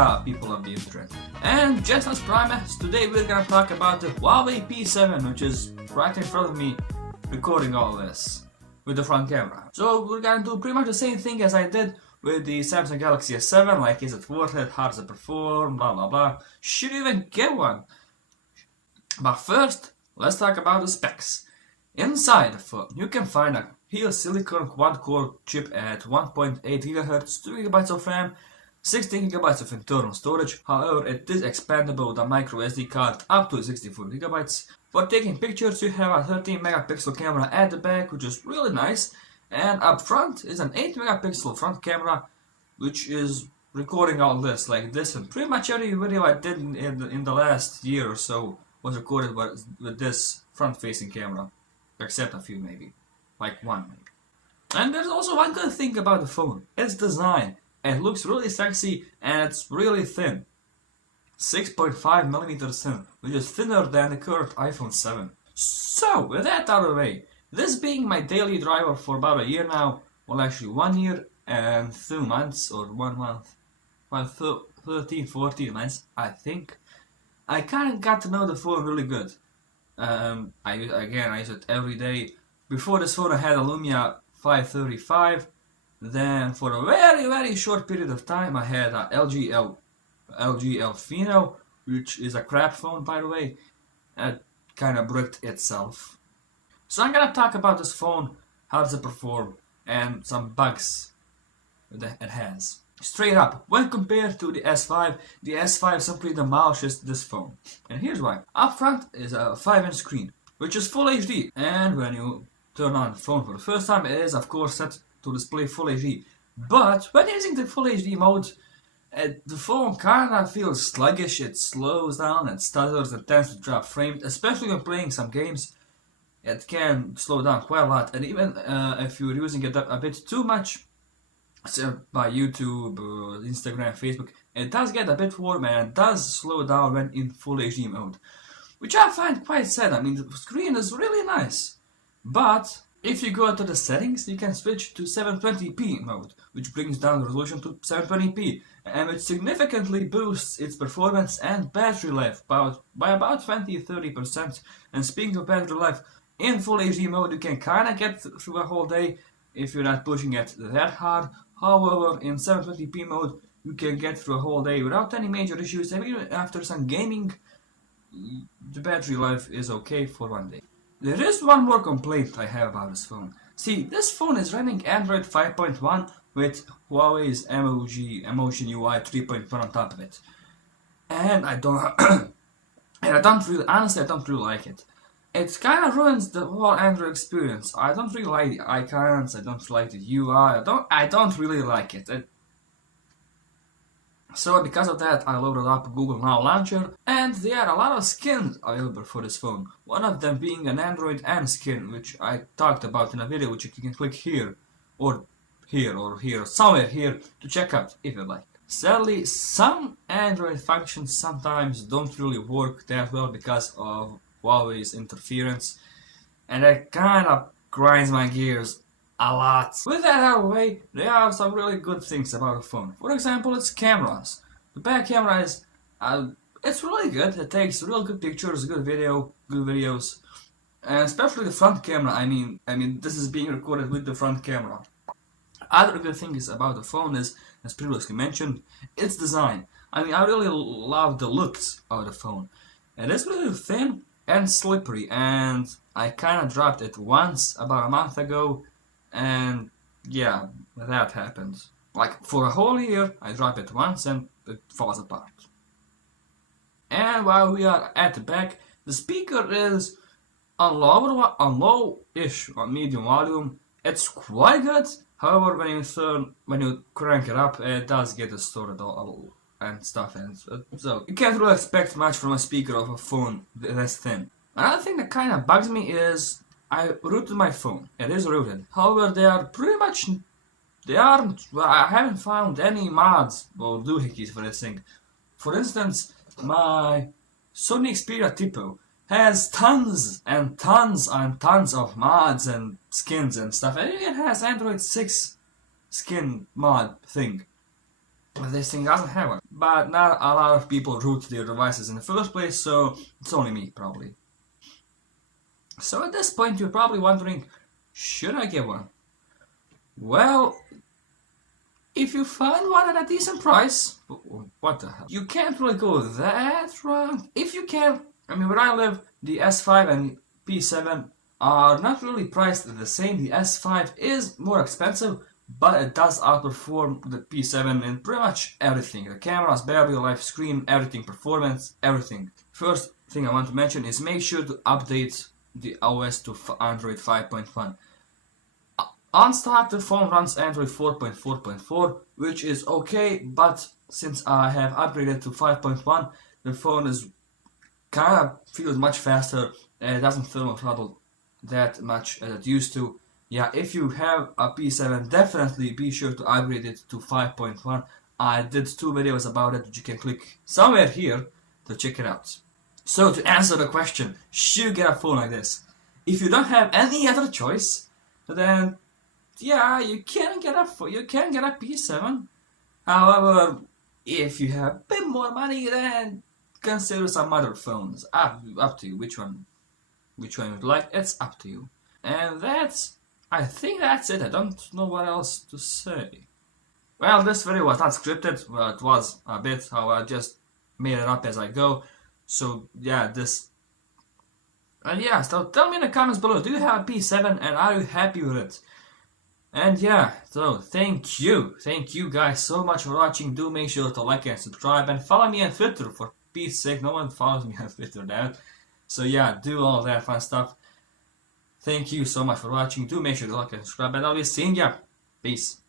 Yeah, people of the internet. And just as promised, today we're gonna talk about the Huawei P7, which is right in front of me, recording all this with the front camera. So we're gonna do pretty much the same thing as I did with the Samsung Galaxy S7, like is it worth it, how does it perform, blah blah blah. Should you even get one? But first, let's talk about the specs. Inside the phone, you can find a Helios silicon quad-core chip at 1.8 GHz, 2 GB of RAM, 16 GB of internal storage. However, it is expandable with a micro SD card up to 64 GB. For taking pictures, you have a 13 megapixel camera at the back, which is really nice, and up front is an 8 megapixel front camera, which is recording all this like this, and pretty much every video I did in the last year or so was recorded with this front-facing camera, except a few maybe, like one maybe. And there's also one good thing about the phone, its design. It looks really sexy and it's really thin. 6.5mm thin, which is thinner than the current iPhone 7. So, with that out of the way, this being my daily driver for about a year now, well actually 1 year and 2 months, or 1 month, well 13, 14 months, I think, I kinda got to know the phone really good. I use it every day. Before this phone I had a Lumia 535, then for a very short period of time I had a LG Elfino, which is a crap phone by the way. It kinda bricked itself. So I'm gonna talk about this phone, how does it perform, and some bugs that it has. Straight up, when compared to the S5 simply demolishes this phone. And here's why. Up front is a 5-inch screen, which is full HD. And when you turn on the phone for the first time, it is of course set to display full HD. But when using the full HD mode, the phone kinda feels sluggish, it slows down, it stutters, it tends to drop frames, especially when playing some games. It can slow down quite a lot, and even if you're using it a bit too much, so by YouTube, Instagram, Facebook, it does get a bit warm and it does slow down when in full HD mode, which I find quite sad. I mean, the screen is really nice, but if you go to the settings, you can switch to 720p mode, which brings down the resolution to 720p, and which significantly boosts its performance and battery life by about 20-30%. And speaking of battery life, in full HD mode you can kinda get through a whole day if you're not pushing it that hard. However, in 720p mode you can get through a whole day without any major issues, and even after some gaming the battery life is okay for 1 day. There is one more complaint I have about this phone. See, this phone is running Android 5.1 with Huawei's Emotion UI 3.1 on top of it. And I don't really like it. It kind of ruins the whole Android experience. I don't really like the icons, I don't like the UI, I don't really like it. So because of that I loaded up Google Now Launcher, and there are a lot of skins available for this phone. One of them being an Android M skin, which I talked about in a video, which you can click here, or here, somewhere here to check out if you like. Sadly, some Android functions sometimes don't really work that well because of Huawei's interference, and that kind of grinds my gears a lot. With that out of the way, there are some really good things about the phone. For example, its cameras. The back camera is, it's really good. It takes real good pictures, good videos, and especially the front camera. I mean, this is being recorded with the front camera. Other good things about the phone is, as previously mentioned, its design. I mean, I really love the looks of the phone. It is really thin and slippery, and I kinda dropped it once about a month ago, and yeah, that happened. Like for a whole year I drop it once and it falls apart. And while we are at the back, the speaker is on low-ish on medium volume. It's quite good. However, when you crank it up, it does get distorted and stuff, and so you can't really expect much from a speaker of a phone this thin. Another thing that kind of bugs me is I rooted my phone. It is rooted. However, I haven't found any mods or doohickeys for this thing. For instance, my Sony Xperia Tipo has tons and tons and tons of mods and skins and stuff. And it has Android 6 skin mod thing. But this thing doesn't have one. but not a lot of people root their devices in the first place, so it's only me, probably. So at this point, you're probably wondering, should I get one? Well, if you find one at a decent price, what the hell? You can't really go that wrong. If you can, I mean, where I live, the S5 and P7 are not really priced the same. The S5 is more expensive, but it does outperform the P7 in pretty much everything. The cameras, battery life, screen, everything, performance, everything. First thing I want to mention is make sure to update the OS to Android 5.1. On stock, the phone runs Android 4.4.4, which is okay, but since I have upgraded to 5.1, the phone is kind of feels much faster and it doesn't thermal throttle that much as it used to. Yeah, if you have a P7, definitely be sure to upgrade it to 5.1. I did 2 videos about it, which you can click somewhere here to check it out. So to answer the question, should you get a phone like this? If you don't have any other choice, then yeah, you can get a P7. However, if you have a bit more money, then consider some other phones. Up to you which one you'd like. It's up to you. And I think that's it. I don't know what else to say. Well, this video was not scripted. Well, it was a bit how I just made it up as I go. So yeah, so tell me in the comments below, do you have a P7 and are you happy with it? And yeah, so thank you guys so much for watching. Do make sure to like and subscribe and follow me on Twitter, for Pete's sake. No one follows me on Twitter now. So yeah, do all that fun stuff. Thank you so much for watching. Do make sure to like and subscribe, and I'll be seeing ya. Peace.